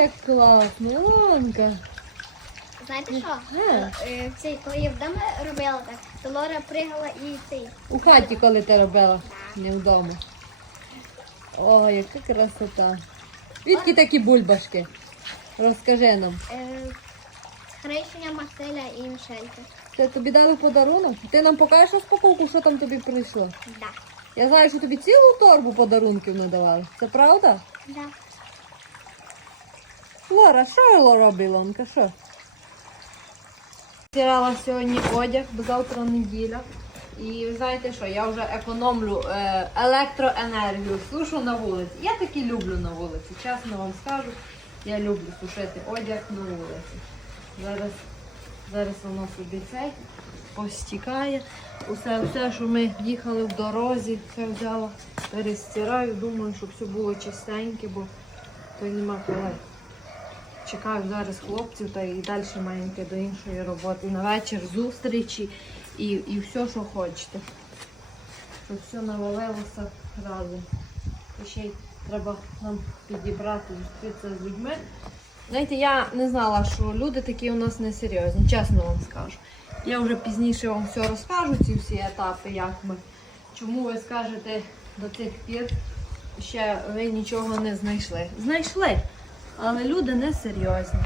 як класно, Лонка. Знаєте що? Е. Е, Цей, коли я вдома робила так, то Лора пригала і цей. У хаті, коли ти робила, не вдома. О, яка красота. Відки такі бульбашки? Розкажи нам. Е, Хрещення Марселя і Мішельки. Це тобі дали подарунок? Ти нам покажеш розпаковку, що там тобі прийшло? Да. Я знаю, що тобі цілу торбу подарунків не давали. Це правда? Да. Лора, що робила, Лонка, що? Стирала сьогодні одяг, бо завтра неділя. І ви знаєте що, я вже економлю е, електроенергію, сушу на вулиці. Я таки люблю на вулиці, чесно вам скажу. Я люблю сушити одяг на вулиці. Зараз, зараз воно собі цей постікає. Усе, все, що ми їхали в дорозі, все взяла, перестираю. Думаю, щоб все було чистеньке, бо то нема коли. Чекаю зараз хлопців та і далі маленьке до іншої роботи. На вечір зустрічі і, і все, що хочете. Щоб все навалилося разом. І ще й треба нам підібрати, зустрітися з людьми. Знаєте, я не знала, що люди такі у нас несерйозні, чесно вам скажу. Я вже пізніше вам все розкажу, ці всі етапи, як ми. Чому ви скажете до тих пір, ще ви нічого не знайшли. Знайшли, але люди не серйозні.